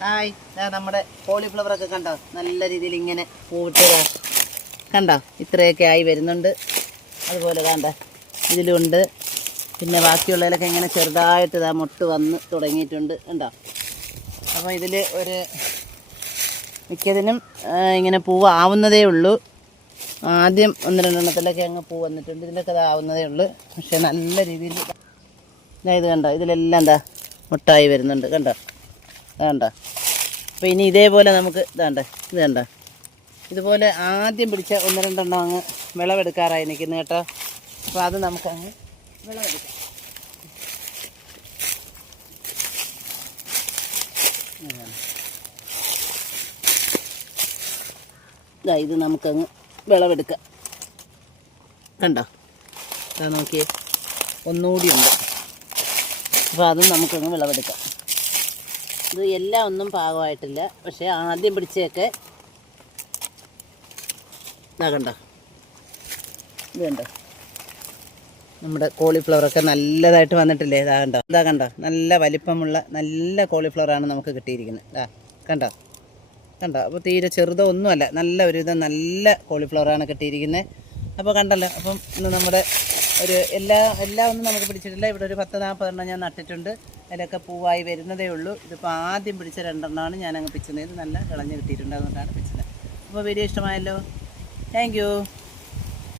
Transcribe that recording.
Hi, നമ്മുടെ കോളിഫ്ലവറൊക്കെ കണ്ടോ? നല്ല രീതിയിൽ ഇങ്ങനെ പൂവിട്ടതാ കണ്ടോ? ഇത്രയൊക്കെ ആയി വരുന്നുണ്ട്. അതുപോലെ കണ്ട ഇതിലുണ്ട്. പിന്നെ ബാക്കിയുള്ളതിലൊക്കെ ഇങ്ങനെ ചെറുതായിട്ട് ഇതാ മുട്ട് വന്ന് തുടങ്ങിയിട്ടുണ്ട് കണ്ടോ? അപ്പോൾ ഇതിൽ ഒരു മിക്കതിനും ഇങ്ങനെ പൂവ് ആവുന്നതേ ഉള്ളൂ. ആദ്യം 1-2 അങ്ങ് പൂ വന്നിട്ടുണ്ട്. ഇതിലൊക്കെ അത് ആവുന്നതേ ഉള്ളൂ. പക്ഷേ നല്ല രീതിയിൽ ഇത് കണ്ടോ? ഇതിലെല്ലാം എന്താ മുട്ടായി വരുന്നുണ്ട് കണ്ടോ? കണ്ടോ? അപ്പോൾ ഇനി ഇതേപോലെ നമുക്ക് ഇത് കണ്ടോ? ഇതുപോലെ ആദ്യം പിടിച്ച 1-2 അങ്ങ് വിളവെടുക്കാറായി നിൽക്കുന്നത് കേട്ടോ. അപ്പോൾ അത് നമുക്കങ്ങ് വിളവെടുക്കാം. ഇത് നമുക്കങ്ങ് വിളവെടുക്കാം കണ്ടോ? അതാ നോക്കിയേ, ഒന്നുകൂടി ഉണ്ട്. അപ്പോൾ അതും നമുക്കങ്ങ് വിളവെടുക്കാം. ഇത് എല്ലാം ഒന്നും പാകമായിട്ടില്ല. പക്ഷേ ആദ്യം പിടിച്ചൊക്കെ ഇതാ കണ്ടോ? ഇത് കണ്ടോ? നമ്മുടെ കോളിഫ്ലവറൊക്കെ നല്ലതായിട്ട് വന്നിട്ടില്ലേ? ഇതാ കണ്ടോ? നല്ല വലിപ്പമുള്ള നല്ല കോളിഫ്ലവറാണ് നമുക്ക് കിട്ടിയിരിക്കുന്നത്. കണ്ടോ? അപ്പോൾ തീരെ ചെറുതോ ഒന്നുമല്ല, നല്ല ഒരുവിധം നല്ല കോളിഫ്ലവറാണ് കിട്ടിയിരിക്കുന്നത്. അപ്പോൾ കണ്ടല്ലോ. അപ്പം ഇന്ന് നമ്മുടെ എല്ലാം ഒന്നും നമുക്ക് പിടിച്ചിട്ടില്ല. ഇവിടെ ഒരു 10-40 ഞാൻ നട്ടിട്ടുണ്ട്. അതിലൊക്കെ പൂവായി വരുന്നതേ ഉള്ളൂ. ഇതിപ്പോൾ ആദ്യം പിടിച്ച 2 ഞാൻ അങ്ങ് പിച്ചുന്നത്. നല്ല വിളഞ്ഞ് കിട്ടിയിട്ടുണ്ട്, അതുകൊണ്ടാണ് പിച്ചത്. അപ്പോൾ വീഡിയോ ഇഷ്ടമായല്ലോ. Thank you.